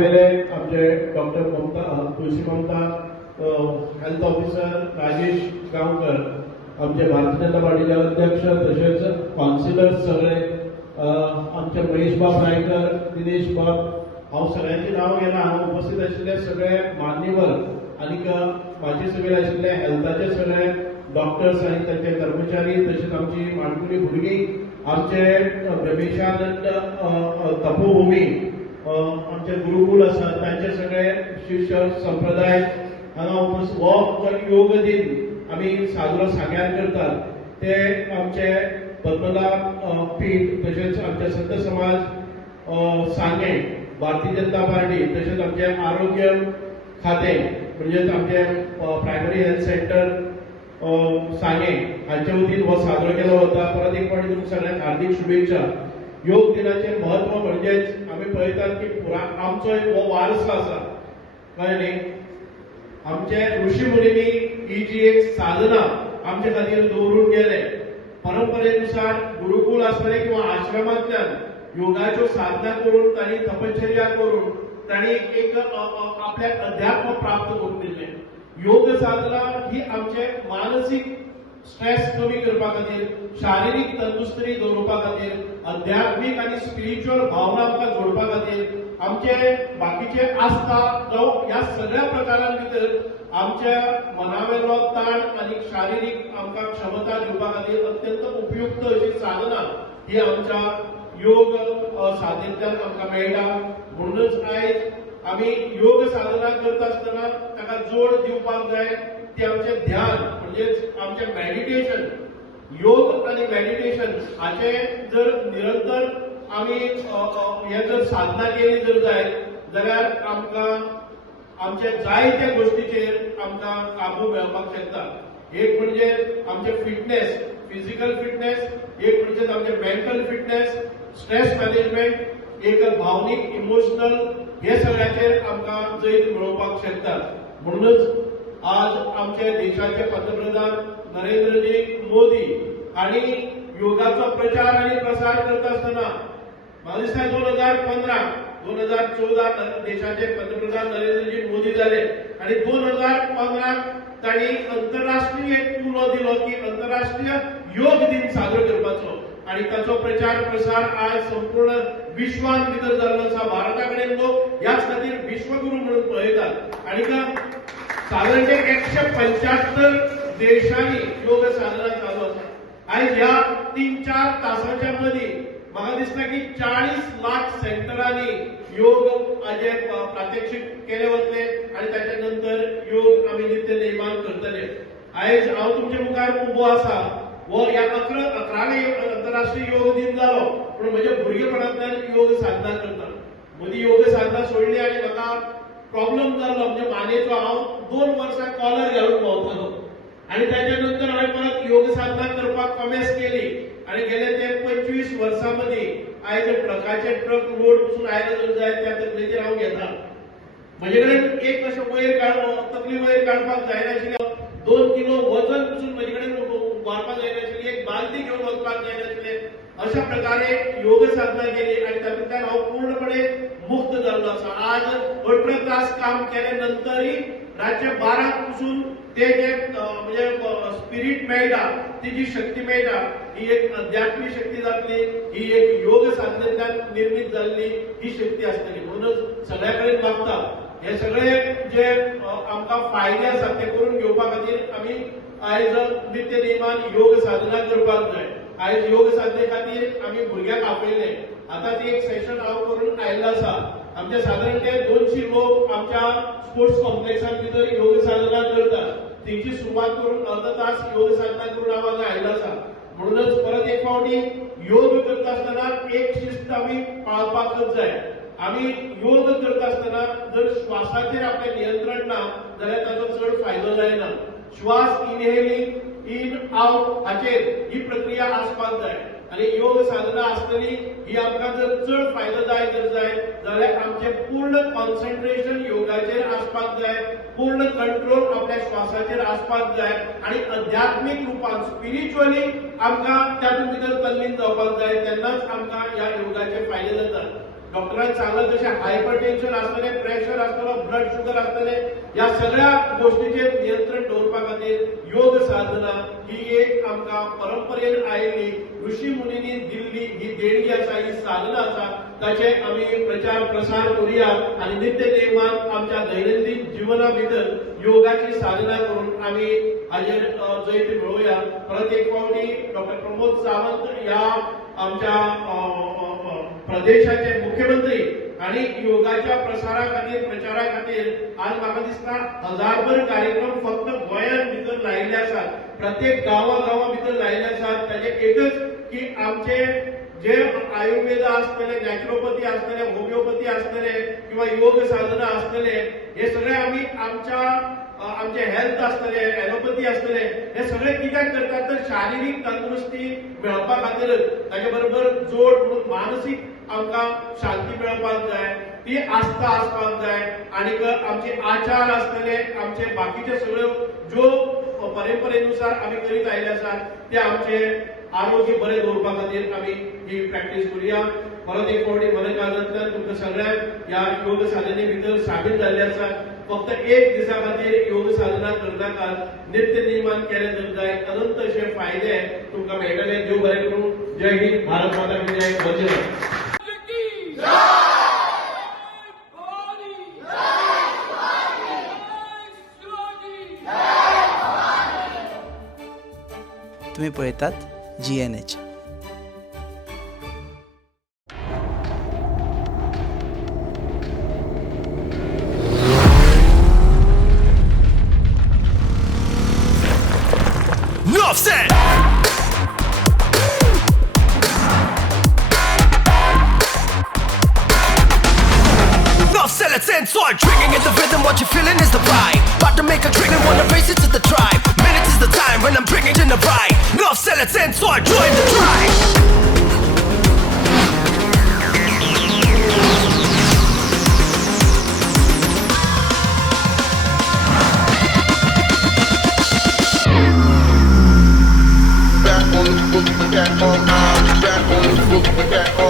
वेले आमचे डॉक्टर तुळशी ममता हेल्थ ऑफिसर राजेश गांवकर, आमचे भारतीय जनता पार्टीचे अध्यक्ष तसेच काउन्सिलर सगळे, आमचे महेश बाब रायकर, दिनेश बाब, हांव सगळ्यांची नाव घेना. हांव उपस्थित आशिल्ले सगळे मान्यवर आनीक माझे सगळे आशिल्ले हेल्थाचे सगळे डॉक्टर्स आनी तांचे कर्मचारी तसेच आमची माणकुली भुरगीं, आमचे ब्रह्मेशानंद तपोभूमी आमचे गुरुकुल आसा तांचे सगळे शिष्य संप्रदाय हांगा हो योग दिन आमी साजरो सांग्यार करतात. ते आमचे पद्मनाभ पीठ तसेच आमचे संत समाज सांगे, भारतीय जनता पार्टी तसेच आमचे आरोग्य खाते म्हणजेच आमचे प्रायमरी हेल्थ सेंटर सांगे हांचे वतीन हो साजरो केलो वता. परत एक फावटी तुमकां सगळ्यांक हार्दिक शुभेच्छा. योग दिनाचे महत्व म्हणजेच आमी पळयतात की आमचो हो वारसा आसा, कळ्ळें न्ही. आमचे ऋषी मुनींनी ही जी एक साधना आमचे खातीर दवरून गेले, परंपरेनुसार गुरुकुल आसतले किंवा आश्रमांतल्यान योगाच्यो साधना करून तांणी तपश्चर्या करून तांणी एक आपल्याक अध्यात्म प्राप्त करून दिल्ले. योग साधना ही आमचे मानसीक स्ट्रेस कमी करपा खातीर, शारिरीक तंदुरुस्ती दवरपा खातीर, अध्यात्मीक आनी स्पिरिच्युअल भावना आमकां जोडपा खातीर, आमचे बाकीचे आस्था जावं ह्या सगळ्या प्रकारां भितर आमच्या मनावेलो ताण आनी शारिरीक आमकां क्षमता दिवपा खातीर अत्यंत उपयुक्त अशी साधना ही आमच्या योग साधनेंतल्यान आमकां मेळटा. म्हणूनच आयज आमी योग साधना करता आसतना ताका जोड दिवपाक जाय ते आमचे ध्यान म्हणजेच आमचे मेडिटेशन. योग आणि मेडिटेशन हाचे जर निरंतर आमी हे जर साधना केली जर जायत जाल्यार आमकां आमचे जायत्या गोष्टीचेर आमकां काबू मेळपाक शकता. एक म्हणजे आमचे फिटनेस, फिजिकल फिटनेस, एक म्हणजे आमचे मेंटल फिटनेस, स्ट्रेस मॅनेजमेंट, एक भावनीक इमोशनल, हे सगळ्याचेर आमकां जैत मेळोवपाक शकता. म्हणूनच आज आमचे देशाचे पंतप्रधान नरेंद्रजी मोदी आणि योगाचो प्रचार आणि प्रसार करता आसतना म्हाका दिसता 2014 देशाचे पंतप्रधान नरेंद्रजी मोदी जाले आणि 2015 तांणी आंतरराष्ट्रीय एक उलो दिलो की आंतरराष्ट्रीय योग दिन साजरो करपाचो आणि ताचो प्रचार प्रसार आज संपूर्ण विश्वान भितर जाल्लो आसा. भारता कडेन लोक ह्याच खातीर विश्वगुरू म्हणून पळयतात आणि साधारणचे 175 देशांनी योग साधना चालू आसा. आयज ह्या 3-4 तासांच्या मदीं म्हाका दिसता की 40 लाख सेंटरांनी योग हाजे प्रात्यक्षिक केले वतले आणि ताच्या नंतर योग आमी नित्य नेमान करतले. आयज हांव तुमचे मुखार उबो आसा हो ह्या 11वे आंतरराष्ट्रीय योग दिन जालो, पूण म्हज्या भुरगेपणांतल्यान योग साधना करता. मदीं योग साधना सोडली आणि म्हाका प्रॉब्लेम जाल्लो म्हणजे मानेचो. हांव 2 वर्सां कॉलर घालून भोंवतालो आणि त्याच्या नंतर हांवें परत योग साधना करपाक कमेस केली आणि गेले ते 25 वर्सांमदी आयज ट्रकाचे ट्रक रोड पसून आयले जर जायत त्या तकलेचेर हांव घेता. म्हजे कडेन एक अशें वयर तकली वयर काडपाक जायनाशिल्लें, 2 किलो वजन पसून म्हजे कडेन व्हरपाक जायनाशिल्ली, एक बालदी घेवन वचपाक जायनाशिल्लें. अशा प्रकारे योग साधना केली आणि तातूंतल्यान हांव पूर्णपणे मुक्त जाल्लो आसा. आज 18 तास काम केले नंतरही रातचे 12 पसून ते जे म्हणजे स्पिरिट मेळटा, ती जी शक्ती मेळटा, ही एक अध्यात्मिक शक्ती जातली, ही एक योग साधनेंतल्यान निर्मित जाल्ली ही शक्ती आसतली. म्हणूनच सगळ्या कडेन मागता हे सगळे जे आमकां फायदे आसात ते करून घेवपा खातीर आमी आयज नित्य नेमान योग साधना करपाक जाय. आयज योग साधने खातीर आमी भुरग्यांक आपयले. आता ती एक सेशन हांव करून आयिल्लो आसा. आमचे साधारण ते 200 लोक आमच्या स्पोर्ट्स कॉम्प्लेक्सान भितर योग साधना करतात. तेची सुरवात करून अर्धा तास योग साधना करून हांव हांगा आयिल्लो आसा. म्हणूनच परत एक फावटी योग करता आसतना एक शिस्त आमी पाळपाकच जाय. आमी योग करता आसतना जर श्वासाचेर आपले नियंत्रण ना जाल्यार ताचो चड फायदो जायना. श्वास इनहेलिंग इन आउट हाचेर ही प्रक्रिया आसपाक जाय आणि योग साधना आसतली ही आमकां जर चड फायदोदायक जर जाय जाल्यार आमचे पूर्ण कॉन्सन्ट्रेशन योगाचेर आसपाक जाय, पूर्ण कंट्रोल आपल्या श्वासाचेर आसपाक जाय आणि अध्यात्मिक रुपान स्पिरिच्युअली आमकां त्यातून भितर तल्लीन जावपाक जाय. तेन्नाच आमकां ह्या योगाचे फायदे जातात. डॉक्टरांनी सांगलं तसे हायपरटेन्शन असतले, प्रेशर असतलो, ब्लड शुगर असतले, या सगळ्या गोष्टीचेर नियंत्रण दवरपा खातीर योग साधना ही एक आमकां परंपरेन आयिल्ली ऋषी मुनींनी दिल्ली ही देणगी आसा, ही साधना आसा. ताचे आमी प्रचार प्रसार करूया आनी नित्य नेमान आमच्या दैनंदीन जिवना भितर योगाची साधना करून आमी हाजेर जैत मेळोवया. परत एक फावटी डॉक्टर प्रमोद सावंत ह्या आमच्या प्रदेशाचे मुख्यमंत्री आणि योगाच्या प्रसारा खातीर प्रचारा खातीर आज म्हाका दिसता हजारभर कार्यक्रम फक्त गोंयांत भितर लायिल्ले आसात. प्रत्येक गांवा भितर लायिल्ले आसात. ताचे एकच की आमचे जे आयुर्वेद असतले, नॅचरोपॅथी असतले, होमिओपॅथी असतले किंवा योग साधना असतले, हे सगळे आम्ही आमचे हेल्थ असतले, ॲलोपॅथी असतले, हे सगळे कित्याक करतात तर शारिरीक तंदुरुस्ती मेळपा खातीरच. ताचे बरोबर जोड म्हणून मानसीक आमकां शांती मेळपाक जाय, ती आस्था आसपाक जाय. आनीक आमचे आचार असतले, आमचे बाकीचे सगळ्यो ज्यो परंपरेनुसार आमी करीत आयिल्ले आसात ते आमचे आरोग्य बरें दवरपा खातीर आमी ही प्रॅक्टीस करूया. परत एक फावटी मनकाजांतल्यान तुमकां सगळ्यांक ह्या योग साधने भितर सामील जाल्ले आसात. फक्त एक दिसा खातीर योग साधना करनाकात, नित्य नियमान केले तर जाय अनंत अशे फायदे तुमकां मेळटले. देव बरें करूं. जय हिंद. भारत माता की जय. वंदे तुम्ही पळयतात GNH. Enough said! Enough said, let's end sword. Drinking is the rhythm, what you're feeling is the vibe. About to make a drink and wanna race it to the tribe. Minutes is the time when I'm bringing in the ride. Enough said, let's end sword. Join the tribe. Back on the boogie, back on my, back on the boogie, back on.